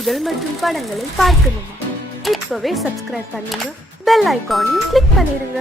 பாடல்கள் மற்றும் படங்களை பார்க்கணுமா? இப்பவே சப்ஸ்கிரைப் பண்ணுங்க, பெல் ஐகானையும் கிளிக் பண்ணிருங்க.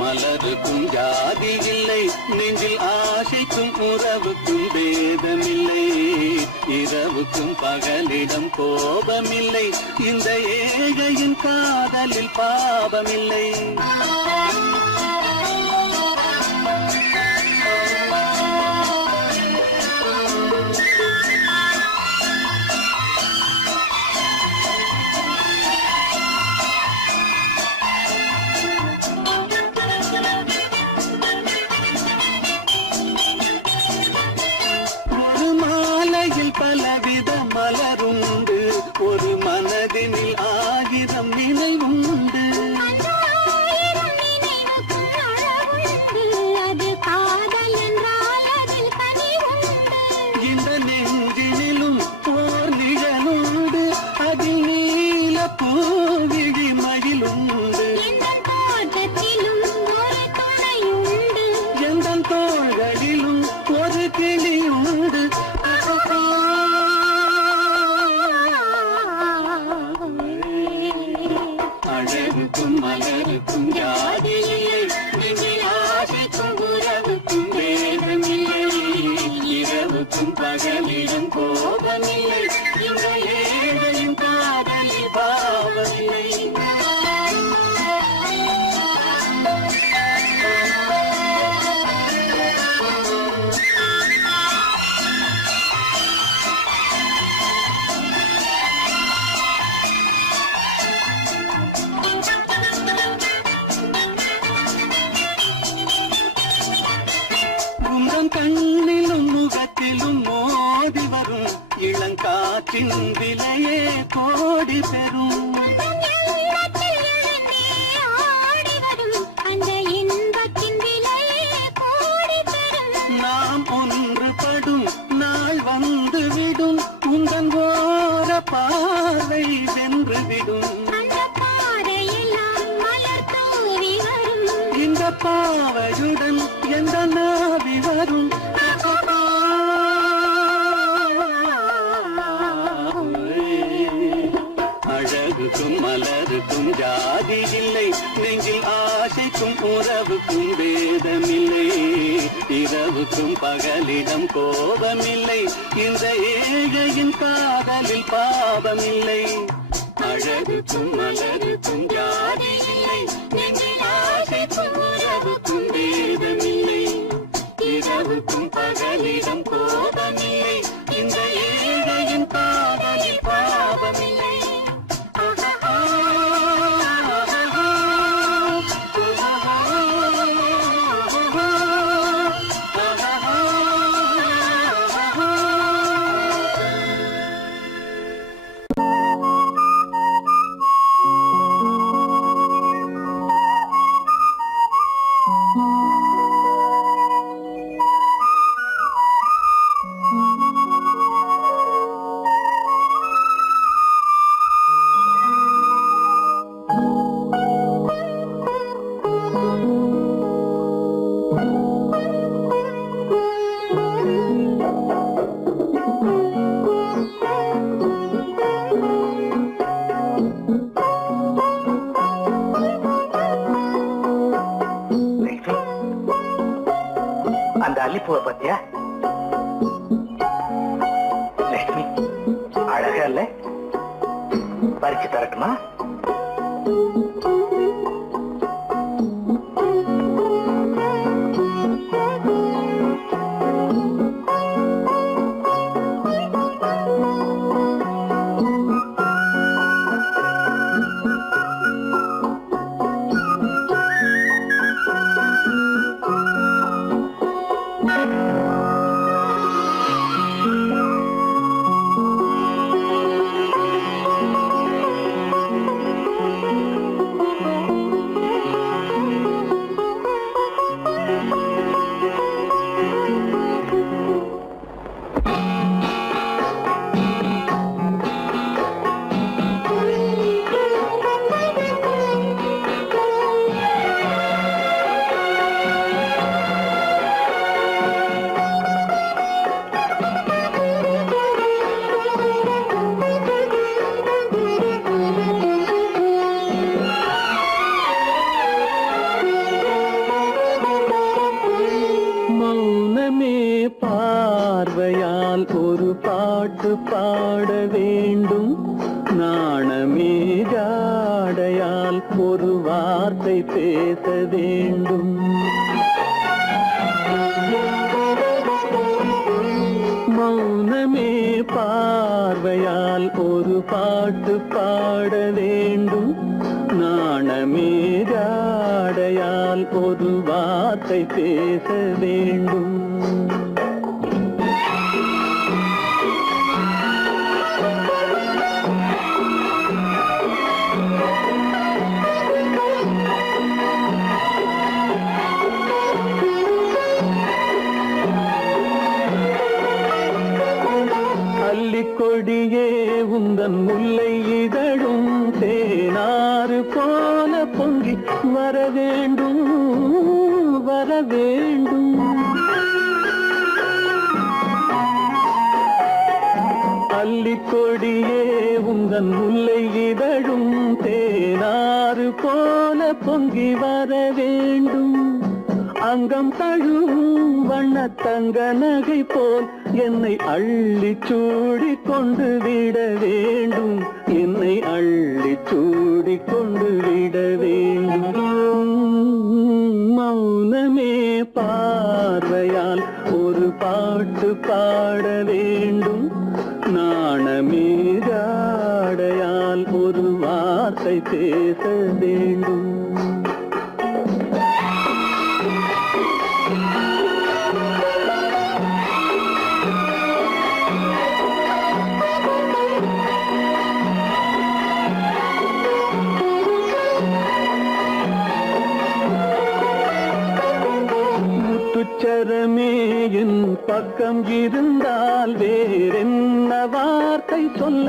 மலருக்கும் ஜாதி இல்லை, நெஞ்சில் ஆசைக்கும் உறவுக்கும் பேதமில்லை. இரவுக்கும் பகலிடம் கோபமில்லை, இந்த ஏழையின் காதலில் பாவமில்லை. பலவித மலருண்டு, ஒரு மனதினில் ஆயிரம் நினைவுண்டு. இந்த நெஞ்சினிலும் ஓர் நிழலுண்டு, அதில் நீல பூவிழி மகிழுண்டு. எந்த தோள்களிலும் ஒரு கிளியுண்டு. அழகுக்கும் மலருக்கும் ஜாதி இல்லை, நெஞ்சில் ஆசைக்கும் உறவுக்கும் வேதமில்லை. இரவுக்கும் பகலிலும் கோபமில்லை, இந்த ஏழையின் காதலில் பாவமில்லை. கண்ணிலும் முகத்திலும் மோதி வரும் இளங்காற்றின் விலையே கோடி பெறும். நாம் ஒன்றுபடும் நாள் வந்து விடும், உங்கள் ஓர பார்வை வென்றுவிடும். இந்த பாவையுடன் எந்த நாவி வரும். அழகுக்கும் மலருக்கும் ஜாதி இல்லை, நெஞ்சில் ஆசைக்கும் உறவுக்கும் வேதமில்லை. இரவுக்கும் பகலிடம் கோபமில்லை, இந்த ஏழையின் காதலில் பாவமில்லை. அழகுக்கும் மலருக்கும் ஜாதி இல்லை, நெஞ்சில் ஆசைக்கும் உறவுக்கும் வேதமில்லை. இரவுக்கும் பகலிடம் கோபமில்லை, இந்த ஏழையின் காதலில் பாவமில்லை. அல்லிப்பூவை பத்தியா லட்சுமி? அழகா இல்ல? பறிச்சு தரட்டுமா? பாட வேண்டும். நாணமே ஜாடையால் ஒரு வார்த்தை பேச வேண்டும். மௌனமே பார்வையால் ஒரு பாட்டு பாட வேண்டும். நாணமே ஜாடையால் ஒரு வார்த்தை பேச வேண்டும். கொடியே உந்தன் முல்லை இதழும் தேனாறு போல பொங்கி வர வேண்டும் வர வேண்டும். அல்லிக்கொடியே உந்தன் முல்லை இதழும் தேனாறு போல பொங்கி வர வேண்டும். அங்கம் தழுவும் வண்ண தங்க நகை போல் என்னை அள்ளி சூடி கொண்டு விட வேண்டும். என்னை அள்ளி சூடி கொண்டு விட வேண்டும். மௌனமே பார்வையால் ஒரு பாட்டு பாட வேண்டும். நாணமே ஜாடையால் ஒரு வார்த்தை பேச வேண்டும். முத்துச்சரமே என் பக்கம் இருந்தால் வேறென்ன வார்த்தை சொல்ல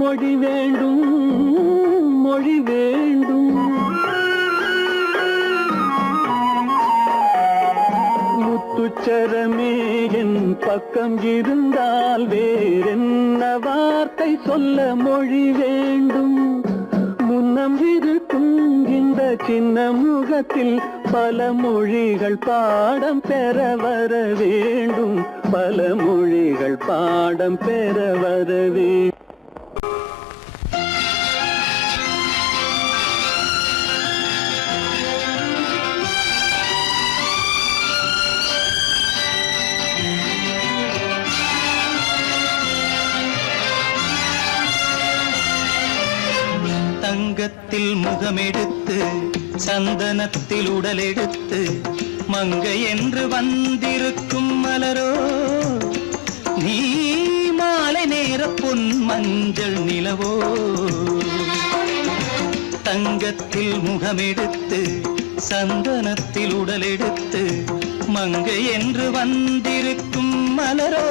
மொழி வேண்டும் மொழி வேண்டும். முத்துச்சரமே என் பக்கம் இருந்தால் வேறென்ன வார்த்தை சொல்ல மொழி வேண்டும். முன்னம் இருக்கும் இந்த சின்ன முகத்தில் பல மொழிகள் பாடம் பெற வர வேண்டும். பல மொழிகள் பாடம் பெற வர வேண்டும். தங்கத்தில் முகமெடுத்து சந்தனத்தில் உடலெடுத்து மங்கை என்று வந்திருக்கும் மலரோ நீ மாலை நேர பொன் மஞ்சள் நிலவோ. தங்கத்தில் முகமெடுத்து சந்தனத்தில் உடலெடுத்து மங்கை என்று வந்திருக்கும் மலரோ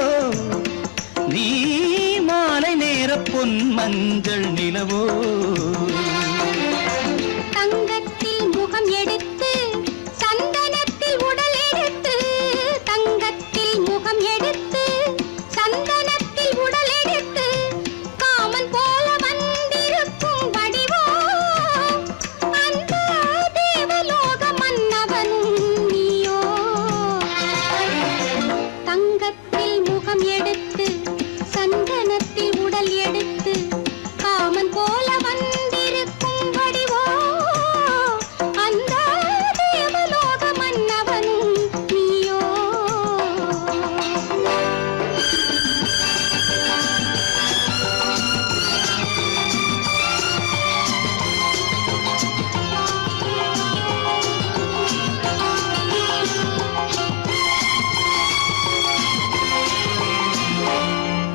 நீ மாலை நேர பொன் மஞ்சள் நிலவோ. தங்கத்தில் முகம் எடுத்து சந்தனத்தில் உடல் எடுத்து தங்கத்தில் முகம் எடுத்து சந்தனத்தில் உடல் எடுத்து காமன் போல வந்திருக்கும் வடிவோ அந்த தேவலோக மன்னவனும் நீயோ. தங்கத்தில் முகம் எடுத்து சந்தனத்தில் உடல் எடுத்து காமன் போல வந்திருக்கும் வடிவோ அந்த தேவலோக மன்னவனும் நீயோ.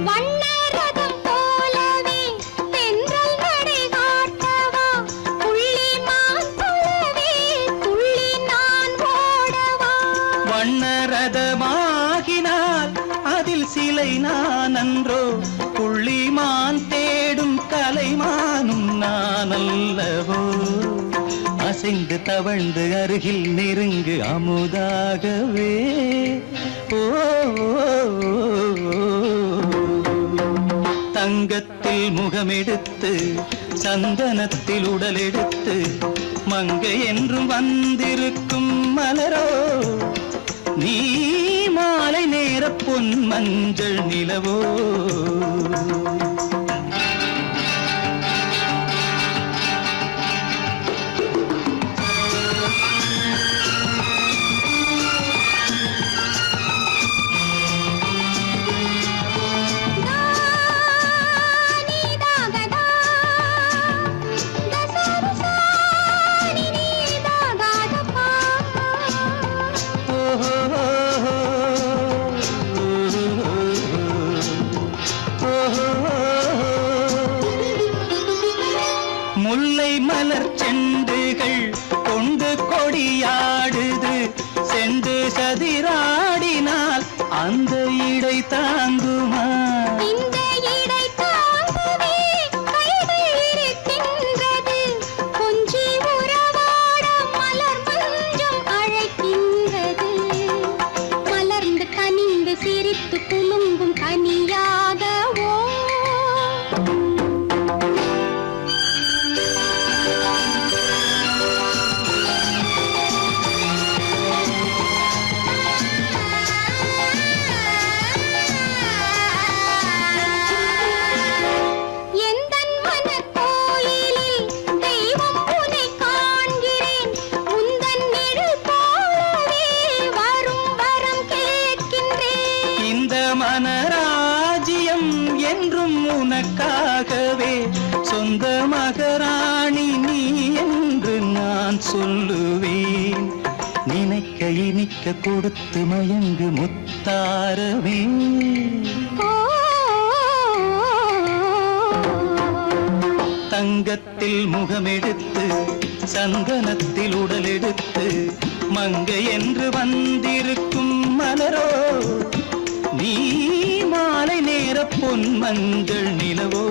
வண்ணரதம் போலவே தென்றல் நடை காட்டவா புள்ளிமான் போலவே துள்ளி நான் ஓடவா. வண்ணரதமாகினால் அதில் சிலை நான் அன்றோ புள்ளிமான் தேடும் கலைமானும் நான் அல்லவோ. அசைந்து தவழ்ந்து அருகில் நெருங்கு அமுதாகவே ஓ. தங்கத்தில் முகமெடுத்து சந்தனத்தில் உடலெடுத்து மங்கை என்றும் வந்திருக்கும் மலரோ நீ மாலை நேர பொன் மஞ்சள் நிலவோ. முல்லை மலர் செண்டுகள் கொண்டு கொடியாடுது, செண்டு சதிராடினால் அந்த இடை தாங்குமா? இந்த இடை தாங்குவே கைகள் இருக்கின்றது, கொஞ்சி உறவாட மலர் மஞ்சம் அழைக்கின்றது. மலர்ந்து கனிந்து சிரித்து குலுங்கும் கனியாகவோ மனராஜ்யம் என்றும் உனக்காகவே, சொந்த மகராணி நீ என்று நான் சொல்லுவேன். நினைக்க இனிக்க கொடுத்து மயங்கு முத்தாரவே. தங்கத்தில் முகமெடுத்து சந்தனத்தில் உடலெடுத்து மங்கை என்று வந்திருக்கும் மலரோ, நீ மாலை நேர பொன் மஞ்சள் நிலவோ.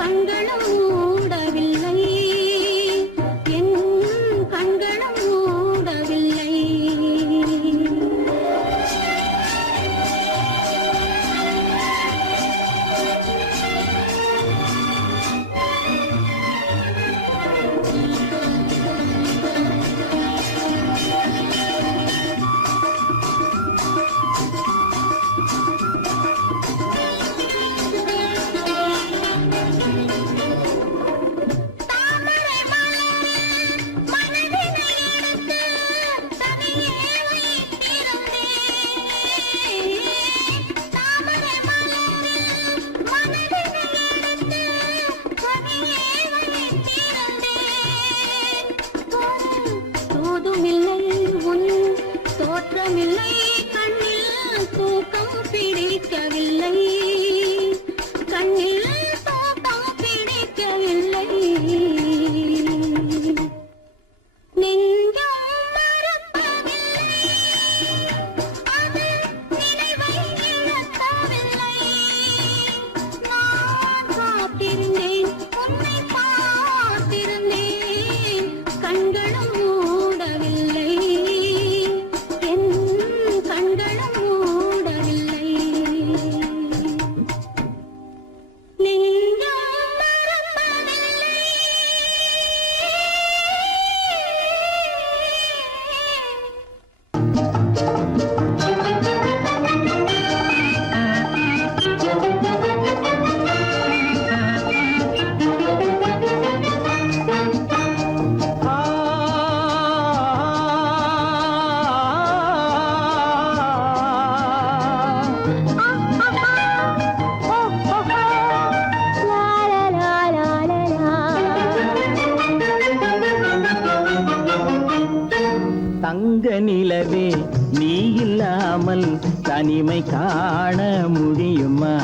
கண்களும் மூடவில்லை. தங்க நிலவே நீ இல்லாமல் தனிமை காண முடியுமா?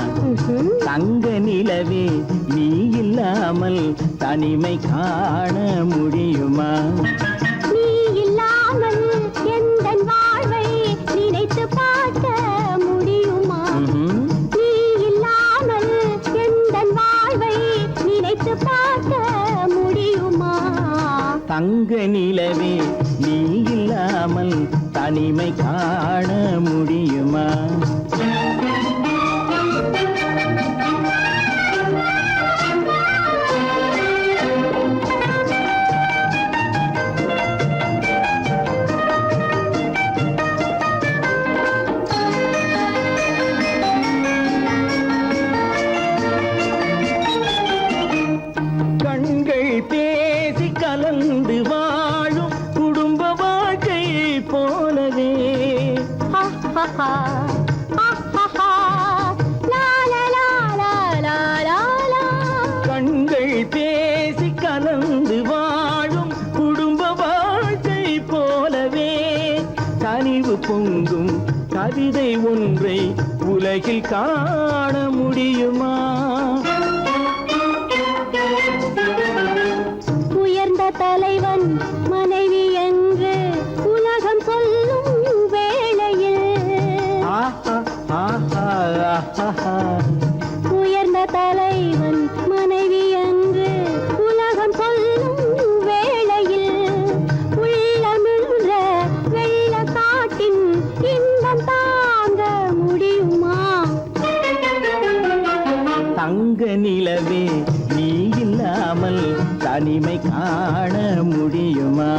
தங்க நிலவே நீ இல்லாமல் தனிமை காண முடியுமா? நீ இல்லாமல் எந்தன் வாழ்வை நினைத்து பார்க்க முடியுமா? நீ இல்லாமல் எந்தன் வாழ்வை நினைத்து பார்க்க முடியுமா? தங்க நிலவே நீ இல்லாமல் தனிமை காண முடியுமா? கண்கள் பேசி கலந்து வாழும் குடும்ப வாழ்க்கை போலவே கண்கள் பேசி கலந்து வாழும் குடும்ப வாழ்க்கை போலவே கனிவு பொங்கும் கவிதை ஒன்றை உலகில் காண முடியுமா? உயர்ந்த தலைவன் மனைவி என்று உலகம் சொல்லும் வேளையில் உயர்ந்த தலைவன் மனைவி என்று உலகம் சொல்லும் வேளையில் உள்ளமிழ்ற வெள்ள காட்டின் இன்பம் தாங்க முடியுமா? தங்க நிலவே நீ இல்லாமல் தனிமை காண முடியுமா?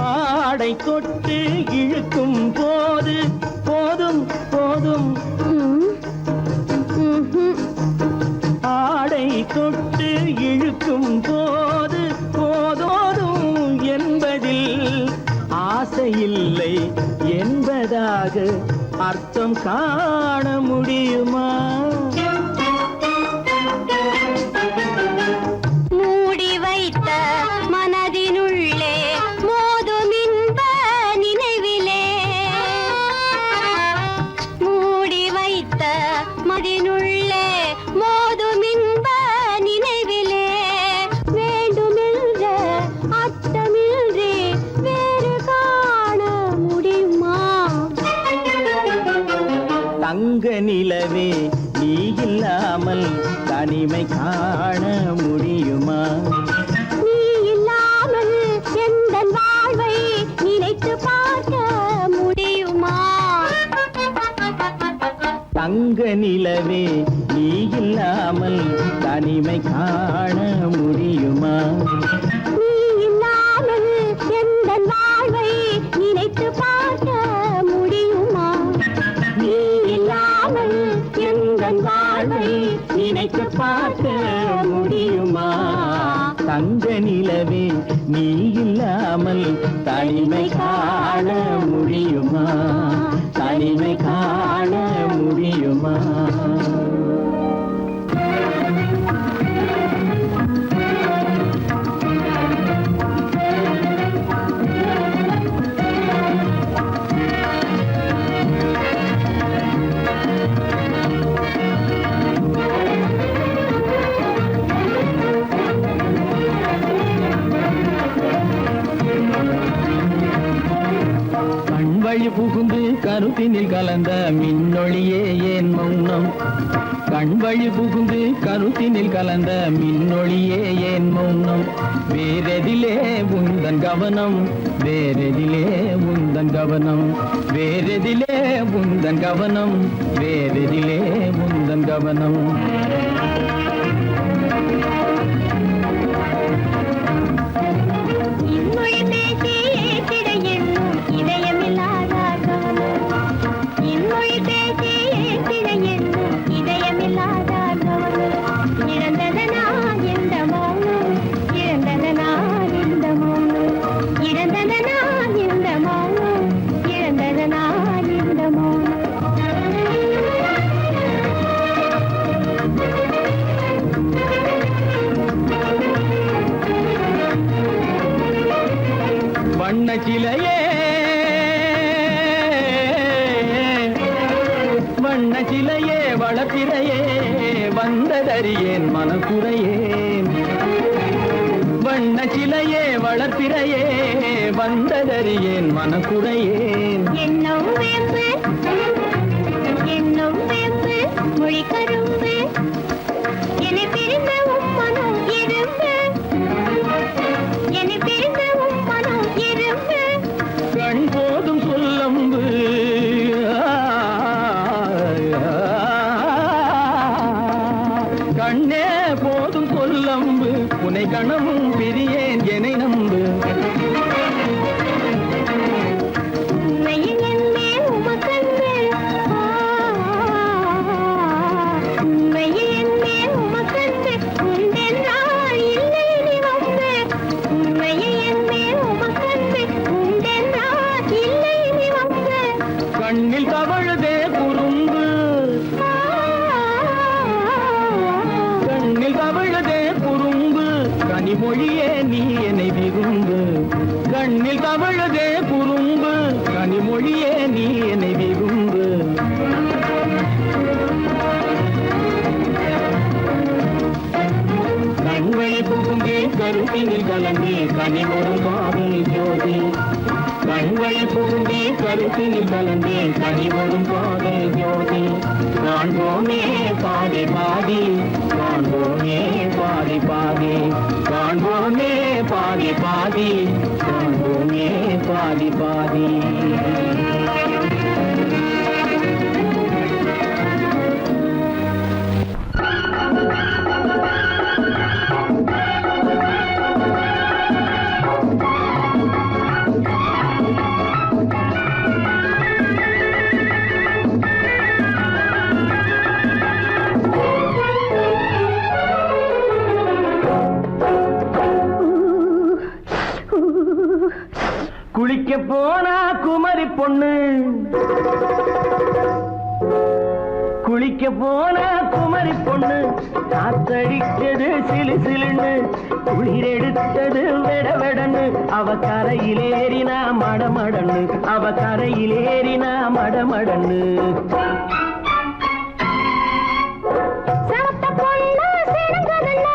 ஆடை தொட்டு இழுக்கும் போது போதும் போதும் ஆடை தொட்டு இழுக்கும் போது போதோதும் என்பதில் ஆசையில்லை என்பதாக அர்த்தம் காண முடியுமா? மூடி வைத்த மனதினுள்ளே மோதும் இன்ப நினைவிலே மூடி வைத்த மனதினுள்ளே மோதும் இன்ப நினைவிலே வேண்டுமென்ற அர்த்தமின்றி வேறு காண முடியுமா? தங்க நிலவே நீ இல்லாமல் தனிமை காண முடியுமா? நீ இல்லாமல் எந்தன் வாழ்வை நினைத்து பார்க்க முடியுமா? தங்க நிலவே நீ இல்லாமல் தனிமை காண முடியுமா? நீ இல்லாமல் எந்தன் வாழ்வை நினைத்து பார்க்க முடியுமா? நீ இல்லாமல் எந்தன் வாழ்வை நினைத்து பார்க்க முடியுமா? தங்க நிலவே நீ இல்லாமல் தனிமை காண முடியுமா? தனிமை காண முடியுமா? கண்வழி புகுந்து கருத்தினில் கலந்த மின்னொளியே ஏன் மௌனம்? கண்வழி புகுந்து கருத்தினில் கலந்த மின்னொளியே ஏன் மௌனம்? வேறெதிலே உந்தன் கவனம்? வேறெதிலே உந்தன் கவனம்? வேறெதிலே உந்தன் கவனம்? வேறெதிலே உந்தன் கவனம்? இன்மொழி பேசி ஏற்றிட எண்ணும் இதயமில்லாத கவனம். இன்மொழி பேசி ஏற்றிட எண்ணும் இதயமில்லாத கவனம். இழந்ததனா எந்த மௌனம்? இழந்த வந்ததறியேன் மனக்குறையேன் வண்ண சிலையே வளர்ப்பிறையே வந்ததறியேன் மனக்குறையேன் என்னும் வேம்பு மொழி கரும்பு என்னை பிரிந்த உம்மனும் எறும்பு என்னை பிரிந்த உம்மனும் எறும்பு கண் போதும் சொல்லம்பு கண்ணே போதும் சொல்லம்பு உனை கணமும் பிரியேன் என்னை நம்பு உண்மையில் என்னே உமக்கன்று உண்மையில் என்னே உமக்கன்று உண்டென்றால் இல்லை நீ வந்து உண்மையில் என்னே உமக்கன்று உண்டென்றால் இல்லை நீ வந்து கண்ணில் தவழுதே குறும்பு கண்ணில் தவழுதே குறும்பு கனிமொழியே நீ என்னை விரும்பு கண்ணில் தவழுதே குறும்பு கனிமொழியே நீ என்னை விரும்பு கண்வழி புகுந்தே கருத்தினில் கலந்தே கனிமொரு காதல் ஜோதி கண்வழி புகுந்தே கருத்தினில் கலந்தே கனிமொரு காதல் ஜோதி காண்போமே பாதி பாதி காண்போமே பாதி பாதி காண்போமே பாதி பாதி காண்போமே பாதி பாதி குளிக்க போனா குமரி பொண்ணு குளிக்க போனா குமரி பொண்ணு காத்தடிச்சது சிலு சிலுன்னு குளிர் எடுத்தது வெடவெடன்னு அவ கரையிலேறினா மடமடன்னு அவ கரையிலேறினா மடமடன்னு சரத்த பொண்ணு சிறந்ததன்னு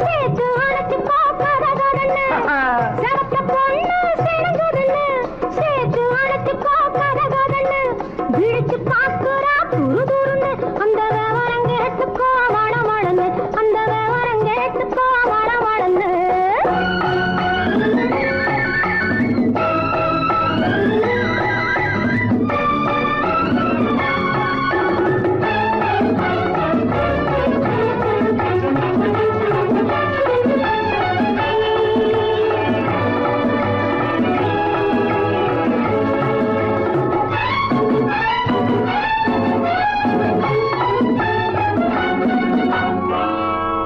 சேர்த்து அழைச்சு போக்கறதன்னு சரத்த பொண்ணு சிறந்ததன்னு சேர்த்து அழைச்சு போக்கறதன்னு விழிச்சு பாக்குறா துருதுருன்னு அந்த விவரம் கேட்டுக்கோ மடமடன்னு அந்த விவரம் கேட்டுக்கோ மடமடன்னு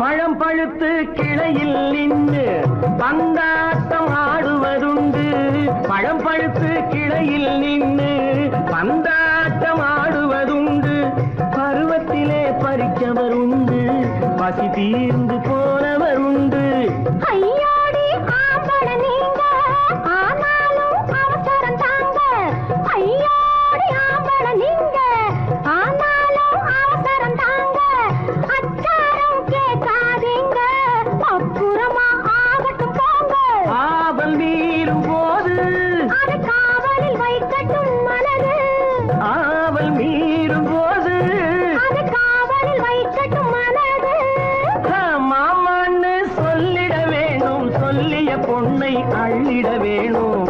பழம் பழுத்து கிளையில் நின்று பந்தாட்டம் ஆடுவதுண்டு பழம் பழுத்து கிளையில் நின்று பந்தாட்டம் ஆடுவதுண்டு பருவத்திலே பறிச்சவருண்டு பசி தீர்ந்து போனவருண்டு ஐயோடி ஆம்பட நீங்க ஆனாலும் அவசரம் தாங்க ஐயோடி ஆம்பட நீங்க ஆனாலும் அவசரம் தாங்க அச்சாரம் கேட்காதீங்க அப்புறமா ஆகட்டும் போங்க ஆவல் மீறும் போது அது காவலில் வைக்கட்டும் மனது ஆவல் மீறும் போது அது காவலில் வைக்கட்டும் மனது மாமான்னு சொல்லிட வேணும் சொல்லிய பொண்ணை அள்ளிட வேணும்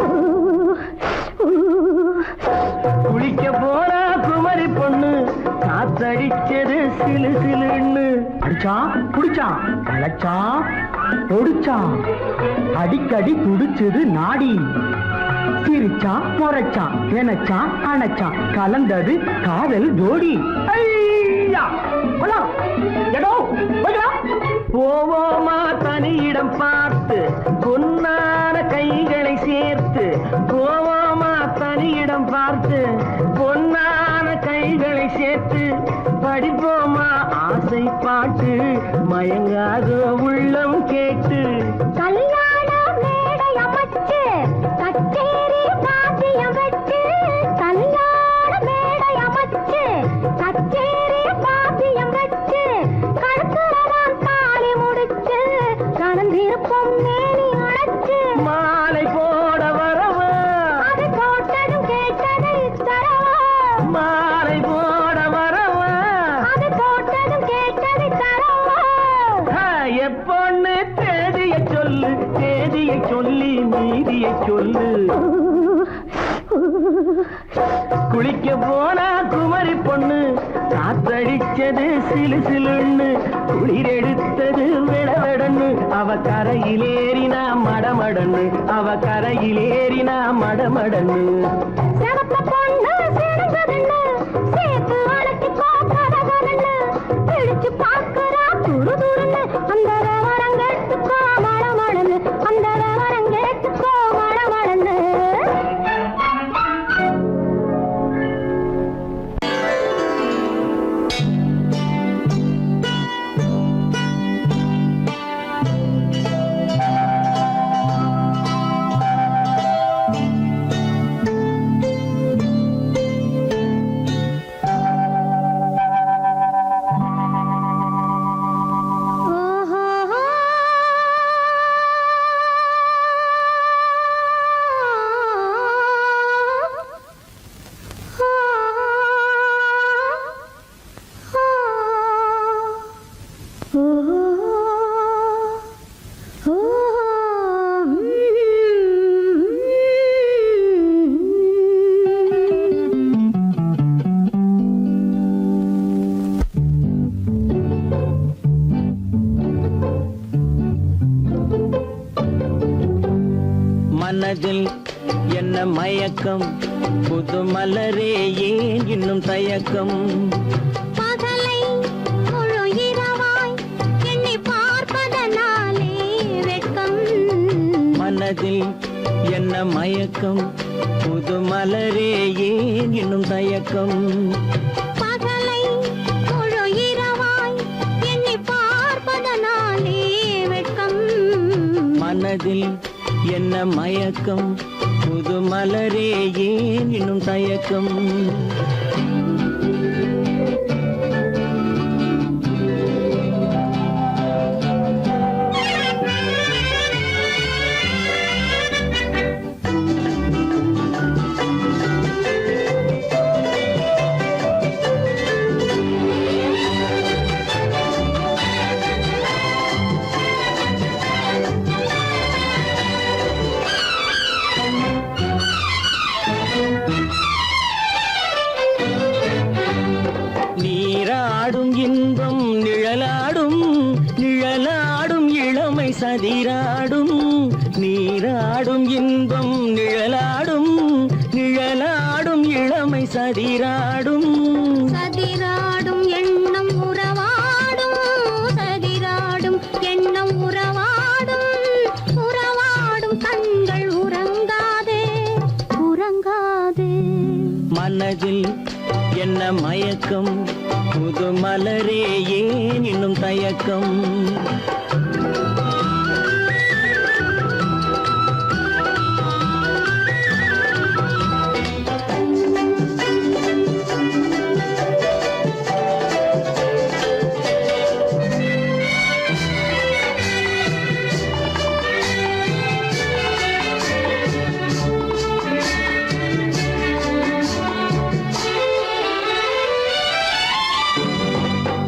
குளிக்க போனா குமரி பொண்ணு காத்தடிச்சது சிலு சிலுன்னு அடிச்சா குடிச்சா அழைச்சா பொடிச்சா அடிக்கடி துடிச்சது நாடி சிரிச்சா முறைச்சா எனச்சா அணைச்சா கலந்தது காதல் ஜோடி ஐயா போலாம். எடோ, போய்க்கலாம். போவோமா தனியிடம் பார்த்து பொன்னான கைகளை சேர்த்து போவோமா தனியிடம் பார்த்து பொன்னான கைகளை சேர்த்து படிப்போமா ஆசை பாட்டு மயங்காத உள்ளம் கேட்டு கல்யாண மேடை அமைச்சு கச்சேரி வாத்தியம் வச்சு கல்யாண மேடை அமைச்சு கச்சேரி வாத்தியம் வச்சு செய்தியை சொல்லி நீதியை சொல்லு. குளிக்க போனா குமரி பொண்ணு காத்தடிச்சது சிலு சிலுன்னு குளிர் எடுத்தது விடவெடன்னு அவ கரையிலேறினா மடமடன்னு அவ கரையிலேறினா மடமடன்னு. சிவப்பு பொண்ணு சிறந்ததுன்னு சேர்த்து அழைச்சிக்கோ கதகதன்னு பிடிச்சு பார்க்கறா துரு துருன்னு அந்த விவரம் கேட்டுக்கோ மடமடன்னு அந்த விவரம் கேட்டுக்கோ மடமடன்னு. மனதில் என்ன மயக்கம் புது மலரே ஏன் இன்னும் தயக்கம். பகலை முழு இரவாய் எண்ணி பார்ப்பதனாலே வெட்கம். மனதில் என்ன மயக்கம் புது மலரே ஏன் இன்னும் தயக்கம். பகலை முழு இரவாய் எண்ணி பார்ப்பதனாலே வெட்கம். மனதில் என்ன மயக்கம் புது மலரே ஏன் இன்னும் தயக்கம். நீராடும் இன்பம் நிழலாடும் நிழலாடும் இளமை சதிராடும். நீராடும் இன்பம் நிழலாடும் நிழலாடும் இளமை சதிராடும். சதிராடும் எண்ணம் உறவாடும் சதிராடும் எண்ணம் உறவாடும் உறவாடும் கண்கள் உறங்காதே உறங்காதே. மனதில் என்ன மயக்கம் புது மலரே ஏன் இன்னும் தயக்கம்.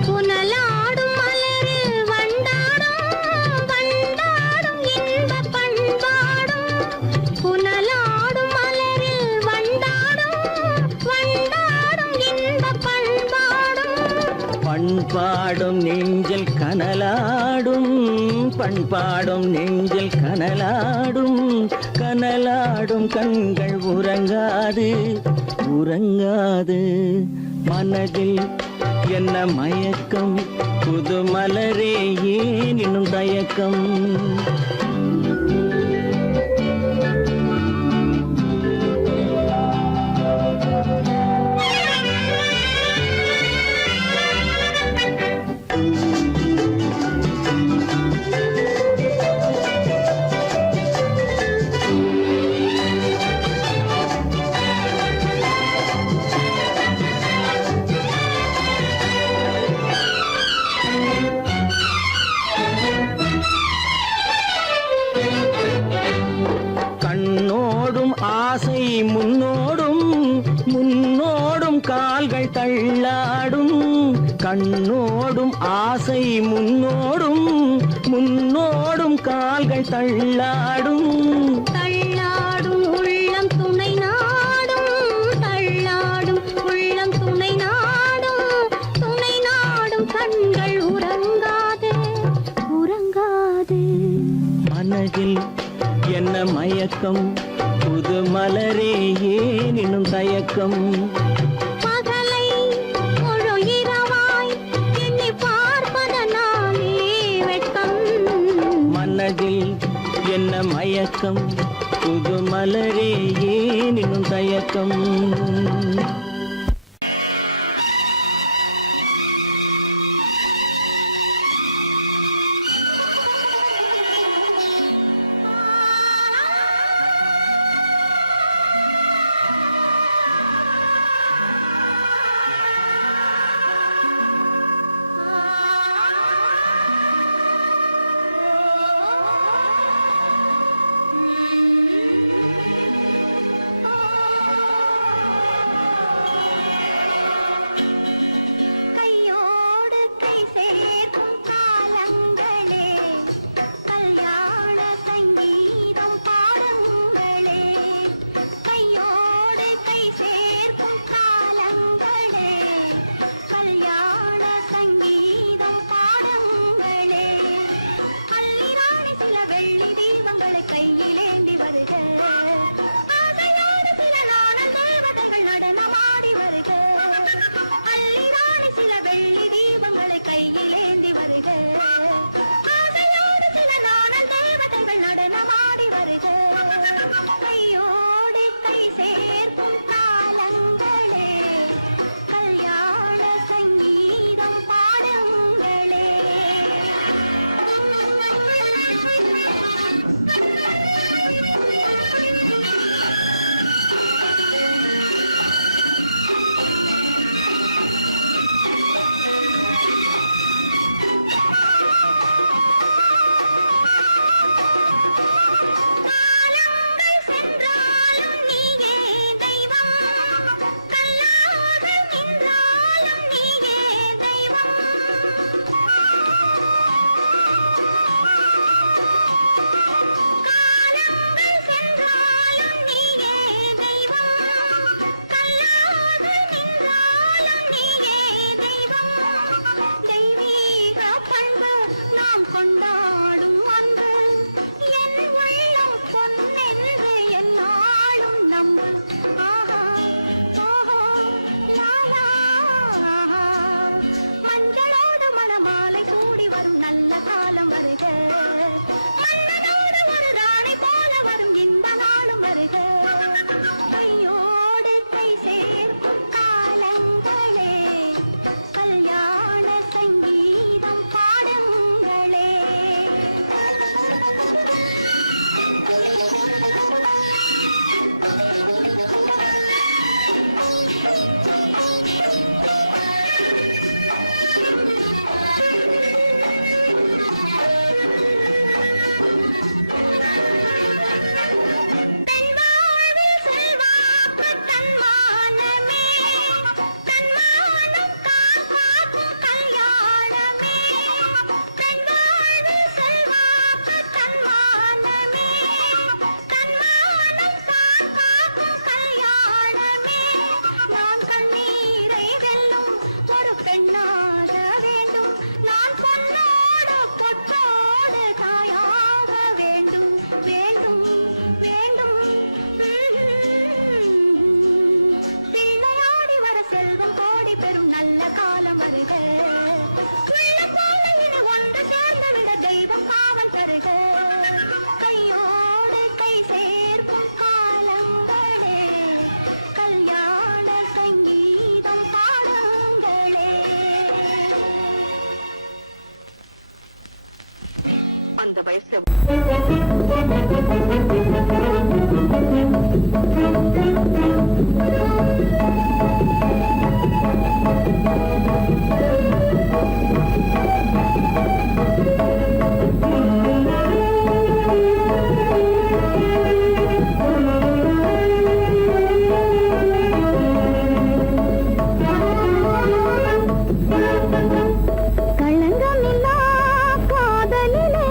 புனலாடும் மலரில் வண்டாடும் வண்டாடும் இன்பப் பண்பாடும். புனலாடும் மலரில் வண்டாடும் வண்டாடும் இன்பப் பண்பாடும். பண்பாடும் நெஞ்சில் கனலாடும் பண்பாடும் நெஞ்சில் கனலாடும். கனலாடும் கண்கள் உறங்காது உறங்காது. மனதில் என்ன மயக்கம் புது மலரே ஏன் இன்னும் தயக்கம். ஆசை முன்னோடும் முன்னோடும் கால்கள் தள்ளாடும். கண்ணோடும் ஆசை முன்னோடும் முன்னோடும் கால்கள் தள்ளாடும் தள்ளாடும் உள்ளம் துணை நாடும் தள்ளாடும் உள்ளம் துணை நாடும் கண்கள் உறங்காதே உறங்காதே. மனதில் என்ன மயக்கம் புது மலரே ஏன் இன்னும் தயக்கம் பகலை முழு இரவாய் எண்ணி பார்ப்பதனாலே வெட்கம். மனதில் என்ன மயக்கம் புது மலரே ஏன் இன்னும் தயக்கம் கையோடு கை சேர்க்கும் காலங்களே கல்யாண சங்கீதம் பாடுங்களே. கையோடு கை சேர்க்கும் காலங்களே கல்யாண சங்கீதம் பாடுங்களே. அள்ளிராணி சில வெள்ளி தீபங்களை கையிலேந்தி வருக. ஆசையோடு சில நாணல் தேவதைகள் நடனமாடி வருக. அள்ளிராணி சில வெள்ளி தீபங்களை கையிலேந்தி வருக. ஆசையோடு சில நாணல் தேவதைகள் நடனமாடி வருக. கையோடு கை சேர்க்கும் காலங்களே கல்யாண சங்கீதம் பாடுங்களே. காலங்கள் சென்றாலும் நீயே தெய்வம் கல்லாக நின்றாலும் நீயே தெய்வம். காலங்கள் சென்றாலும் நீயே தெய்வம் கல்லாக நின்றாலும் நீயே தெய்வம். தெய்வீக பண்பு நாம் கொண்டாடும் அன்பு என் உள்ளம் பொன்னென்று என்னாலும் நம்பு. ஆஹா ஓஹோ லாலா ஆஹா. மஞ்சளோடு மணமாலை சூடி வரும் நல்ல காலம் வருக. மன்னனோடு ஒரு ராணி போல வரும் இன்ப நாளும் வருக. கையோடு கை சேர்க்கும் காலங்களே கல்யாண சங்கீதம் பாடுங்களே. பெண் வாழ்வில் செல்வாக்கு தன்மானமே தன்மானம் காக்கும் கல்யாணமே. பெண் வாழ்வில் செல்வாக்கு தன்மானமே தன்மானம் காக்கும் கல்யாணமே. நான் கண்ணீரை வெல்லும் ஒரு பெண்ணாக வேண்டும். நான் பொன்னோடு பொட்டோடு தாயாக வேண்டும் வேண்டும் வேண்டும். பிள்ளையாடி வர செல்வம் கோடி பெறும் நல்ல காலம் வருக. உள்ளம் போல இனி ஒன்று சேர்ந்து விட தெய்வம் காவல் தருக. கையோடு கை சேர்க்கும் காலங்களே கல்யாண சங்கீதம் பாடுங்களே. அந்த வயசுல களங்கமில்லா காதலிலே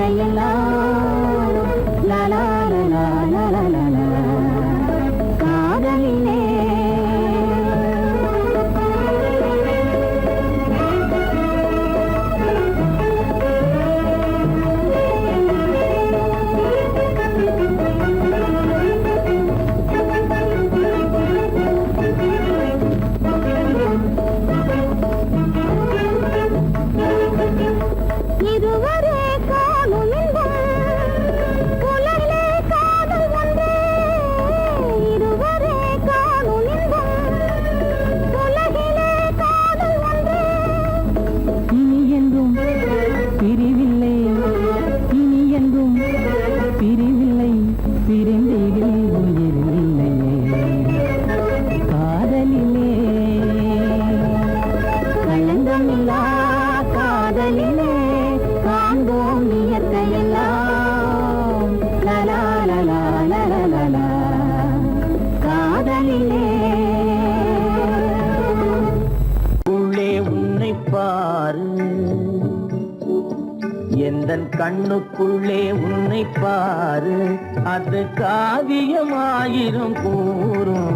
இயற்கையெல்லாம் லலா லலா லலா லலா காதலிலே இருவரே காணும் இன்பம் புலனிலே காதல் ஒன்றே இருவரே காணும் இன்பம் புலகிலே காதல் ஒன்றே இனி என்றும் பிரிவில்லை இனி என்றும் பிரிவில்லை பிரிந்திடில் உயிரில்லையே காதலிலே களங்கமில்லா காதலிலே காண்போம் இயற்கையெல்லாம் லலா லலா லலா லலா காதலிலே உள்ளே உன்னை பாரு எந்தன் கண்ணுக்குள்ளே உன்னை பாரு அது காவியமாயிரும் கூறும்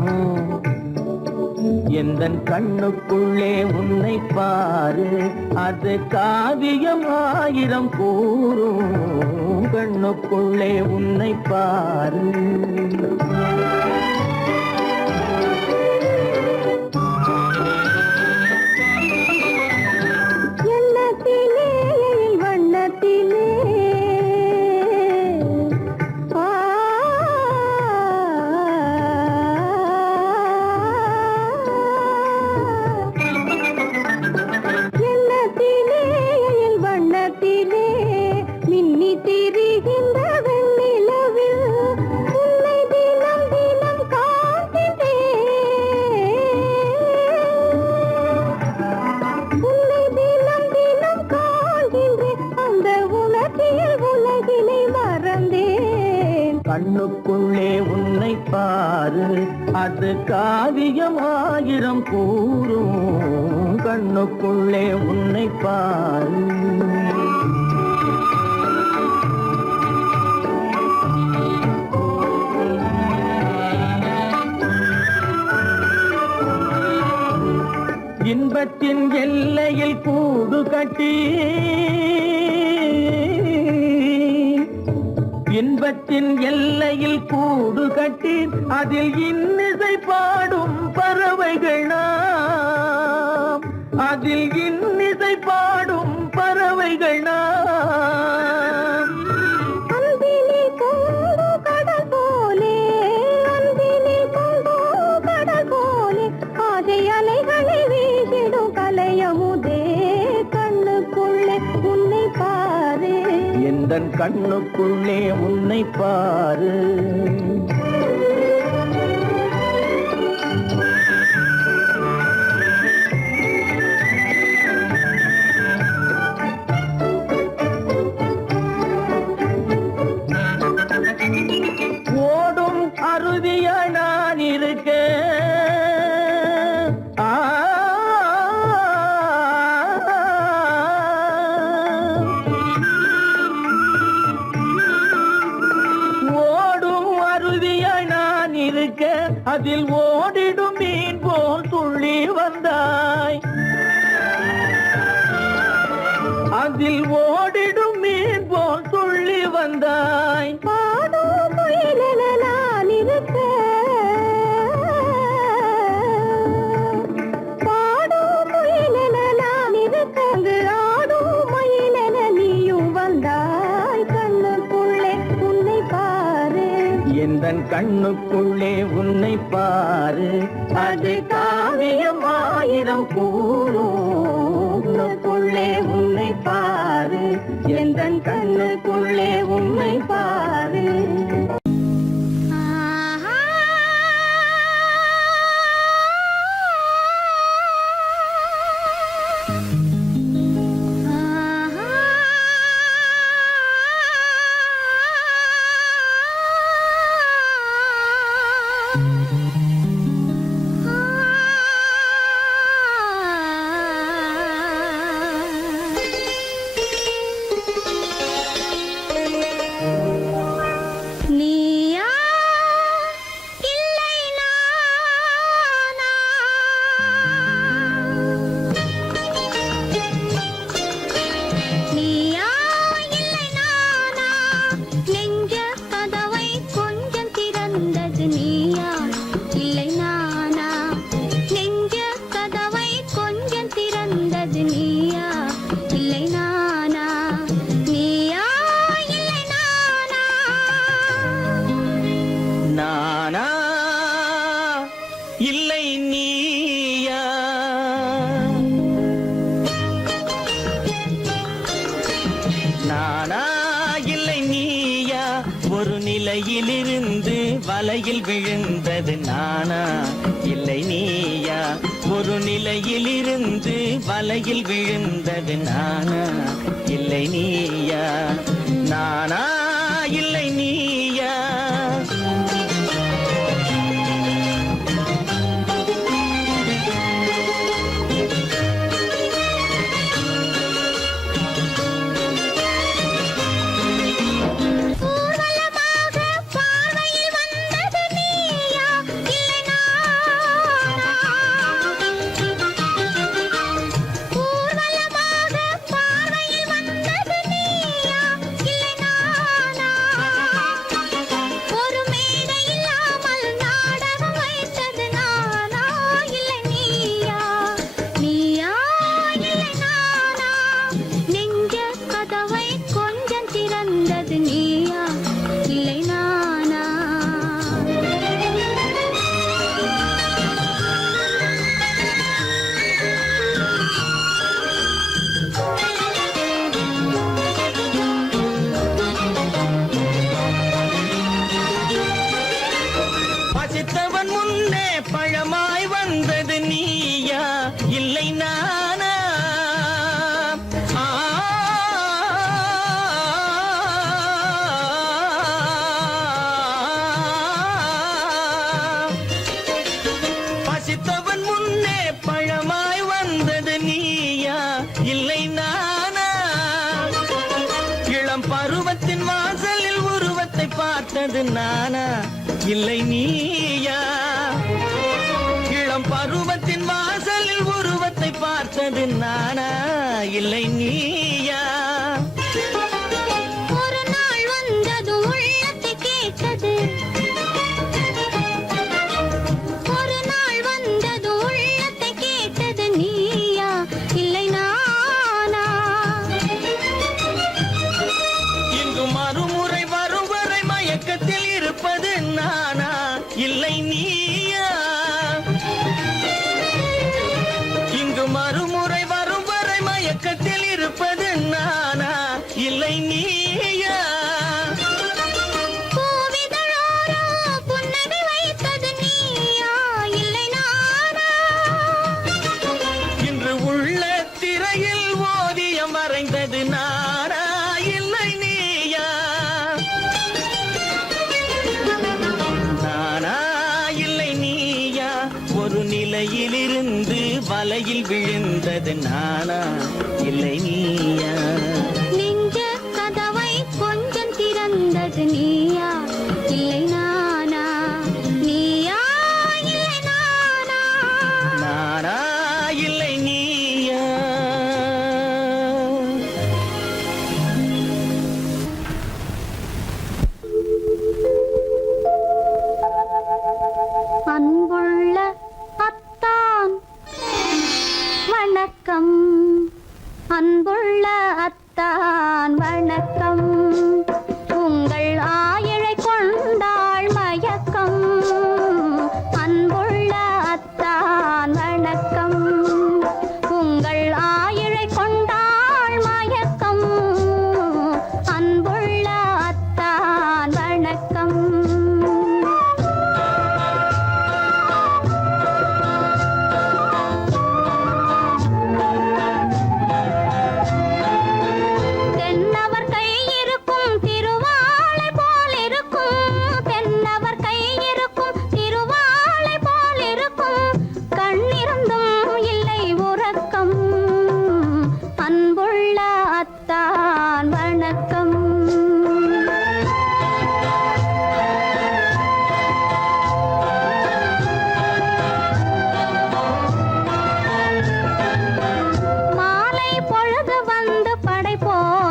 எந்தன் கண்ணுக்குள்ளே உன்னை பாரு அது காவியமாயிரம் கூறும் கண்ணுக்குள்ளே உன்னை பாரு எண்ணத்திலே வண்ணத்திலே எண்ணத்திலே வண்ணத்திலே மின்னி திரிகின்ற வெண்ணிலவில் உன்னை தினம் தினம் காண்கிறேன் உன்னை தினம் தினம் காண்கின்றேன் அந்த உணர்ச்சியில் உலகினை மறந்தேன் கண்ணுக்குள்ளே உன்னை பாரு அது காவியமாயிரம் கூறும் கண்ணுக்குள்ளே உன்னை பாரு இன்பத்தின் எல்லையில் கூடு கட்டி இன்பத்தின் எல்லையில் கூடு கட்டி அதில் இன்னிசை பாடும் பறவைகள் நாம் அதில் இன்னிசை பாடும் பறவைகள் நாம் அன்பிலே கொண்டு கடல் போலே அன்பிலே கொண்டு கடல் போலே ஆசை அலைகளை வீசிடும் கலையமுதே கண்ணுக்குள்ளே உன்னை பாரு எந்தன் கண்ணுக்குள்ளே உன்னை பாரு ஓடும் அருவிய நான் இருக்க ஓடும் அருவிய நான் இருக்க அதில் ஓடிடும் மீன் போல் துள்ளி வந்தாய் அதில் ஓடிடும் மீன் போல் துள்ளி வந்தாய் பாடும் முயலென நான் இருக்க பாடும் முயலென நான் இருக்க அங்கு ஆடும் மயிலென நீயும் வந்தாய் கண்ணுக்குள்ளே உன்னை பாரு எந்தன் கண்ணுக்குள்ளே உன்னை பாரு அது காவியம் ஆயிரம் கூறுக்குள்ளே உன்னை பாரு எந்தன் கண்ணுக்குள்ளே உன்னை பாரு நானா இல்லை நீயா ஒரு நிலையிலிருந்து வலையில் விழுந்தது நானா இல்லை நீயா ஒரு நிலையிலிருந்து வலையில் விழுந்தது நானா இல்லை நீயா நானா இல்லை நீயா ஊர்வலமாக பார்வையில் வந்தது நீயா இல்லை நானா ஊர்வலமாக பார்வையில் வந்தது நீயா இல்லை நானா ஒரு மேடை இல்லாமல் நாடகம் வைத்தது நானா இல்லை நீயா நீயா இல்லை நானா நெஞ்ச கதவை கொஞ்சம் திறந்தது நீயா இல்லை நானா பசித்தவன் முன்னே பழமாய் வந்தது நீயா இல்லை நானா ஆ, பசித்தவன் முன்னே பழமாய் வந்தது நீயா இல்லை நானா இளம் பருவத்தின் வாசலில் உருவத்தை பார்த்தது நானா இல்லை நீயா இளம் பருவத்தின் வாசலில் உருவத்தை பார்த்தது நானா இல்லை நீயா ஒரு நாள் வந்தது உள்ளத்தை கேட்டது ஒரு நாள் வந்தது உள்ளத்தை கேட்டது நீயா இல்லை நானா இங்கு மறுமுறை வரும் வரை மயக்கத்தில் இருப்பது நானா இல்லை நீயா இங்கு மறுமுறை வரும் வரை மயக்கத்தில் இருப்பது நானா இல்லை நீயா பூவிதழோரோ புன்னகை வைத்தது நீயா இல்லை நானா இன்று உள்ள திரையில் ஓவியம் வரைந்தது நானா இல்லை நீயா நானா இல்லை நீயா ஒரு நிலையிலிருந்து வலையில் விழுந்தது நானா இல்லை நீயா நெஞ்ச கதவை கொஞ்சம் திறந்தது நீயா இல்லை நானா நீயா இல்லை நானா நானா இல்லை நீயா அன்புள்ள அத்தான் வணக்கம் அன்புள்ள அத்தான் வணக்கம் உங்கள் ஆயிழை கொண்டாள் மயக்கம் அன்புள்ள அத்தான் வணக்கம் உங்கள் ஆயிழை கொண்டாள் மயக்கம் அன்புள்ள அத்தான் வணக்கம் தென்னவர் கை இருக்கும் திருவாளை போல் இருக்கும் தென்னவர் கை இருக்கும் திருவாளை போல் இருக்கும் கண்ணிருந்தும் இல்லை உறக்கம் அன்புள்ள அத்தான் வணக்கம் மாலை பொழுது வந்து படை போல்